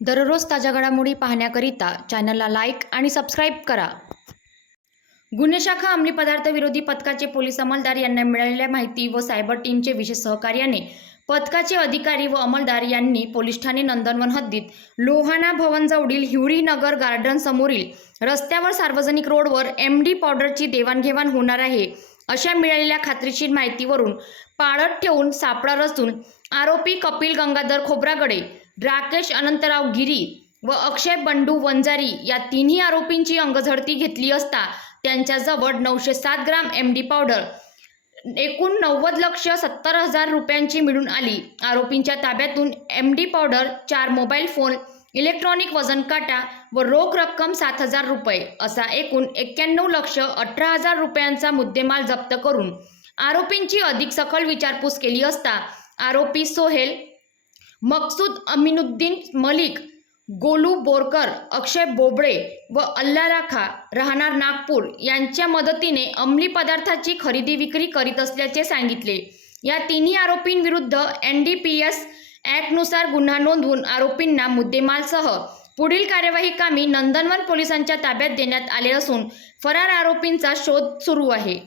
दररोज ताज्या घडामोडी पाहण्याकरिता चॅनलला लाईक आणि सबस्क्राईब करा. गुन्हे शाखा अंमली पदार्थ विरोधी पथकाचे पोलीस अंमलदार यांना मिळालेल्या माहिती व सायबर टीमचे विशेष सहकार्याने पथकाचे अधिकारी व अंमलदार यांनी पोलीस ठाणे नंदनवन हद्दीत लोहाना भवनजवळील हिवरी नगर गार्डन समोरील रस्त्यावर सार्वजनिक रोडवर एम डी पावडरची देवाणघेवाण होणार आहे अशा मिळालेल्या खात्रीशीर माहितीवरून पाळत ठेवून सापळा रचून आरोपी कपिल गंगाधर खोब्रागडे राकेश अनंतराव गिरी व अक्षय बंडू वंजारी या तिन्ही आरोपींची अंगझडती घेतली असता त्यांच्याजवळ नऊशे सात ग्राम एम डी पावडर एकूण नव्वद लक्ष सत्तर हजार रुपयांची मिळून आली. आरोपींच्या ताब्यातून एम डी पावडर चार मोबाईल फोन इलेक्ट्रॉनिक वजन काटा व रोख रक्कम सात हजार रुपये असा एकूण एक्क्याण्णव लक्ष अठरा हजार रुपयांचा मुद्देमाल जप्त करून आरोपींची अधिक सखोल विचारपूस केली असता आरोपी सोहेल मकसूद अमिनुद्दीन मलिक गोलू बोरकर अक्षय बोबडे व अल्ला राखा राहणार नागपूर यांच्या मदतीने अंमली पदार्थाची खरेदी विक्री करीत असल्याचे सांगितले. या तिन्ही आरोपींविरुद्ध एन डी पी एस ॲक्टनुसार गुन्हा नोंदवून आरोपींना मुद्देमालसह पुढील कार्यवाही कामी नंदनवन पोलिसांच्या ताब्यात देण्यात आले असून फरार आरोपींचा शोध सुरू आहे.